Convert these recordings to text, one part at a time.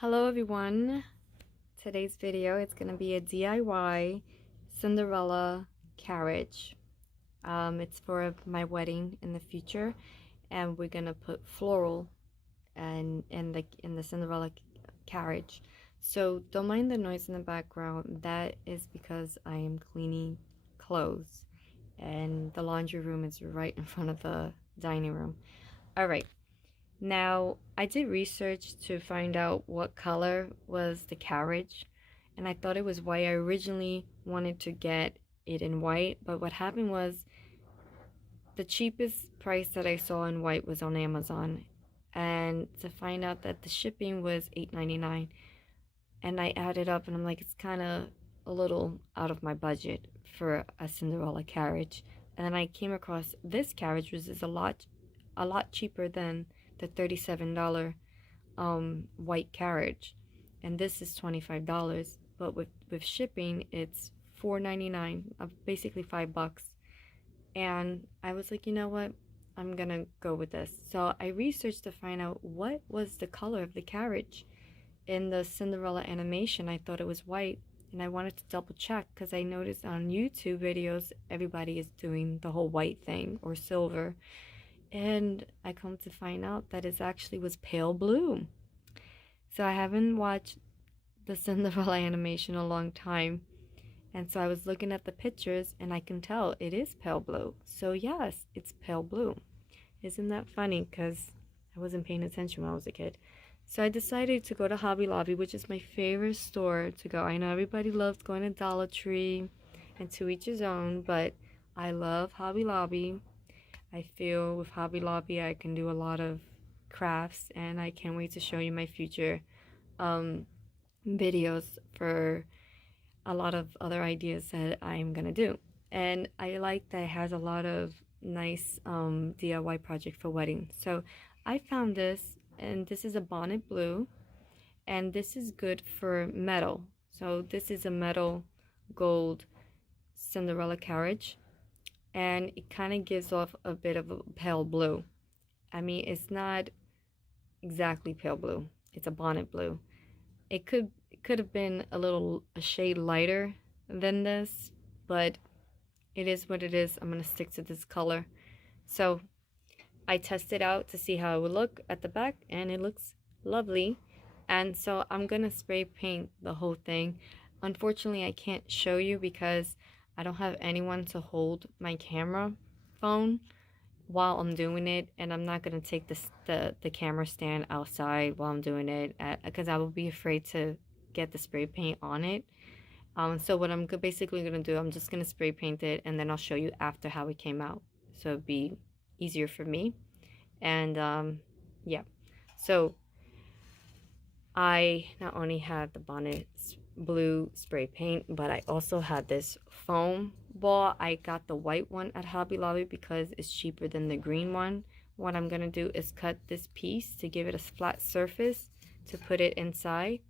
Hello everyone. Today's video is going to be a DIY Cinderella carriage. It's for my wedding in the future, and we're going to put floral and in the Cinderella carriage. So don't mind the noise in the background. That is because I am cleaning clothes and the laundry room is right in front of the dining room. All right. Now, I did research to find out what color was the carriage, and I thought it was white. I originally wanted to get it in white, but what happened was the cheapest price that I saw in white was on Amazon, and to find out that the shipping was $8.99, and I added up and I'm like, it's kind of a little out of my budget for a Cinderella carriage. And then I came across this carriage, which is a lot cheaper than the $37 white carriage, and this is $25, but with shipping it's $4.99, basically $5. And I was like, you know what, I'm gonna go with this. So I researched to find out what was the color of the carriage. In the Cinderella animation I thought it was white, and I wanted to double check because I noticed on YouTube videos everybody is doing the whole white thing or silver. And I come to find out that it actually was pale blue. So I haven't watched the Cinderella animation a long time. And so I was looking at the pictures and I can tell it is pale blue. So yes, it's pale blue. Isn't that funny? Because I wasn't paying attention when I was a kid. So I decided to go to Hobby Lobby, which is my favorite store to go. I know everybody loves going to Dollar Tree and to each his own, but I love Hobby Lobby. I feel with Hobby Lobby I can do a lot of crafts, and I can't wait to show you my future videos for a lot of other ideas that I'm gonna do. And I like that it has a lot of nice DIY project for weddings. So I found this, and this is a bonnet blue, and this is good for metal. So this is a metal gold Cinderella carriage, and it kind of gives off a bit of a pale blue. I mean, it's not exactly pale blue. It's a bonnet blue. It could have been a shade lighter than this, but it is what it is. I'm gonna stick to this color. So I tested out to see how it would look at the back, and it looks lovely. And so I'm gonna spray paint the whole thing. Unfortunately, I can't show you because I don't have anyone to hold my camera phone while I'm doing it, and I'm not gonna take the camera stand outside while I'm doing it because I will be afraid to get the spray paint on it. So what I'm basically gonna do, I'm just gonna spray paint it, and then I'll show you after how it came out, so it'd be easier for me. And yeah, so I not only had the bonnet blue spray paint, but I also had this foam ball. I got the white one at Hobby Lobby because it's cheaper than the green one. What I'm gonna do is cut this piece to give it a flat surface to put it inside.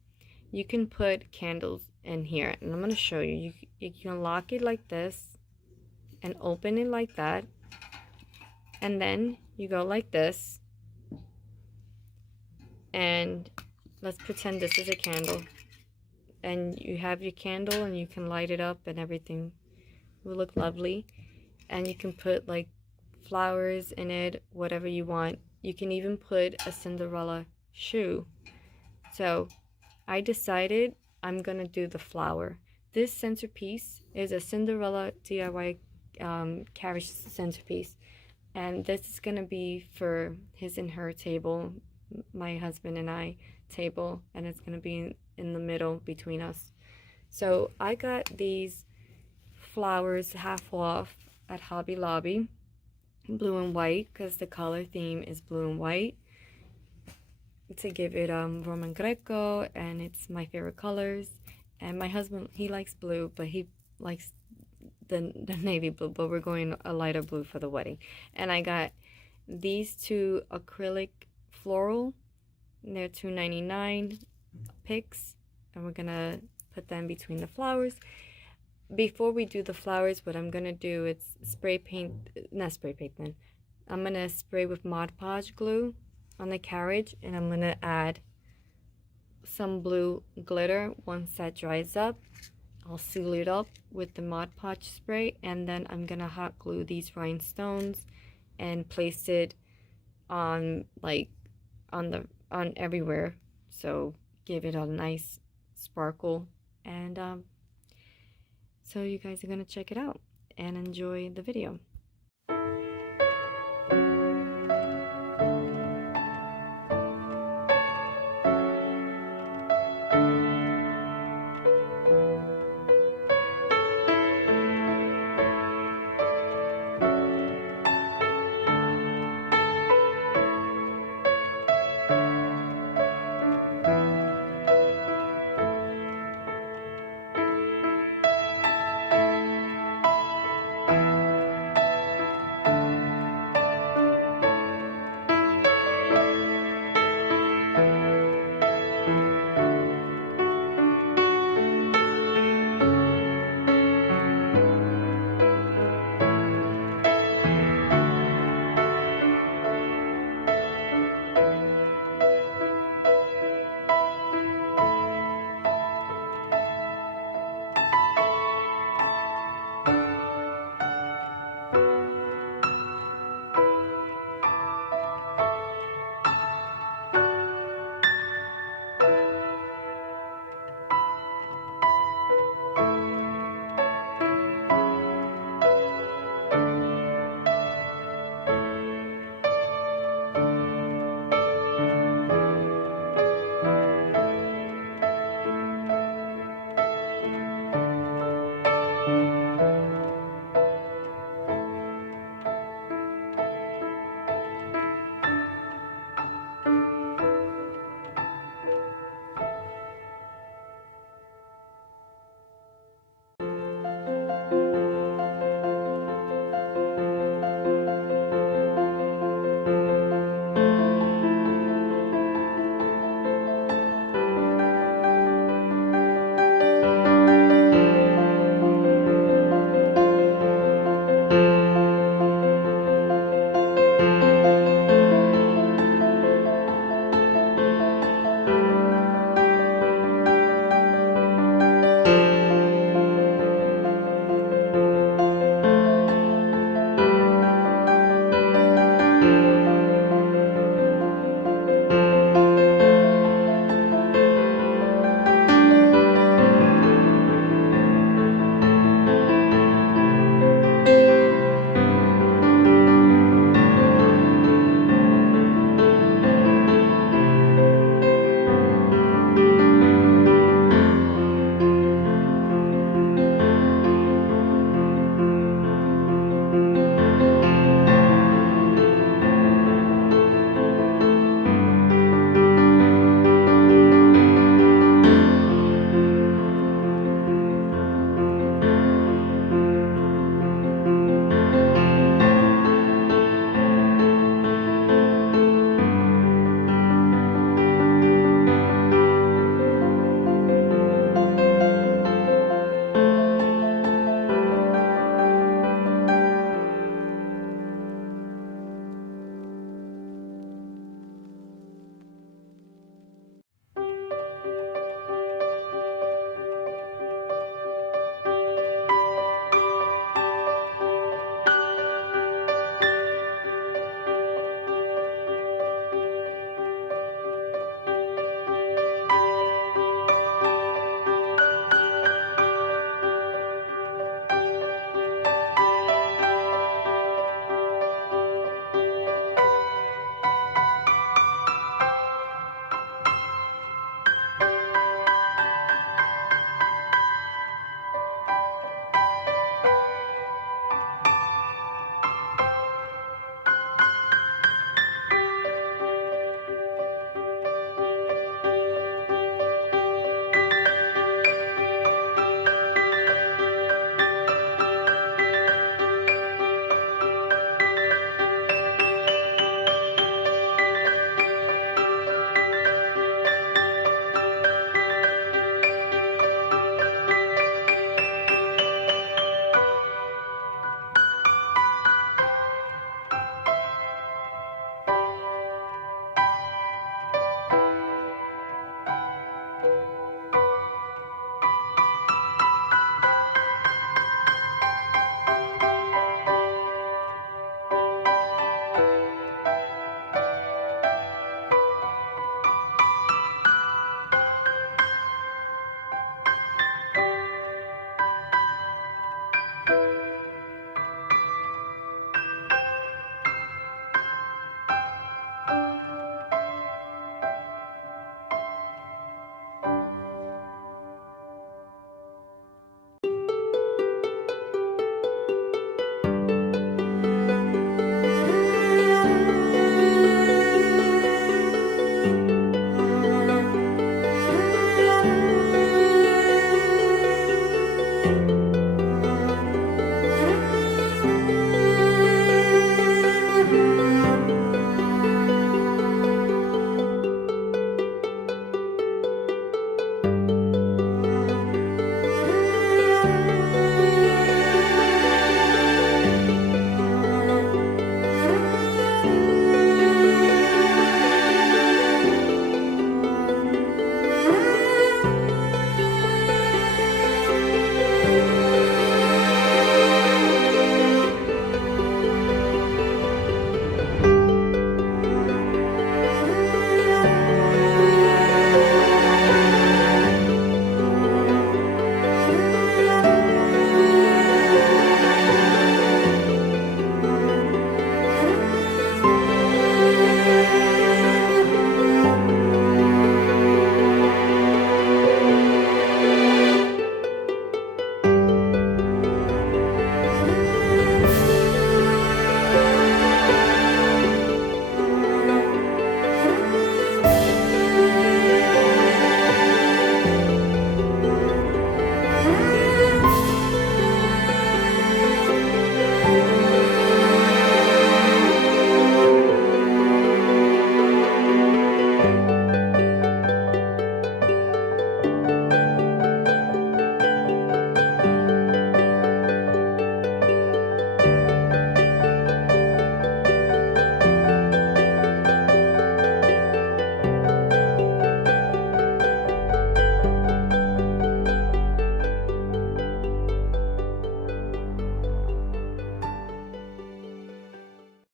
You can put candles in here, and I'm gonna show you. You can lock it like this and open it like that, and then you go like this, and let's pretend this is a candle, and you have your candle and you can light it up and everything will look lovely. And you can put like flowers in it, whatever you want. You can even put a Cinderella shoe. So I decided I'm gonna do the flower. This centerpiece is a Cinderella DIY carriage centerpiece, and this is gonna be for his and her table, my husband and I table, and it's gonna be in the middle between us. So I got these flowers half off at Hobby Lobby, blue and white, because the color theme is blue and white, to give it Roman Greco, and it's my favorite colors. And my husband, he likes blue, but he likes the navy blue, but we're going a lighter blue for the wedding. And I got these two acrylic floral, they're $2.99 picks, and we're gonna put them between the flowers. Before we do the flowers, what I'm gonna do is spray paint, not spray paint then, I'm gonna spray with Mod Podge glue on the carriage, and I'm gonna add some blue glitter. Once that dries up, I'll seal it up with the Mod Podge spray, and then I'm gonna hot glue these rhinestones and place it on on everywhere, so give it a nice sparkle. And so you guys are gonna check it out and enjoy the video.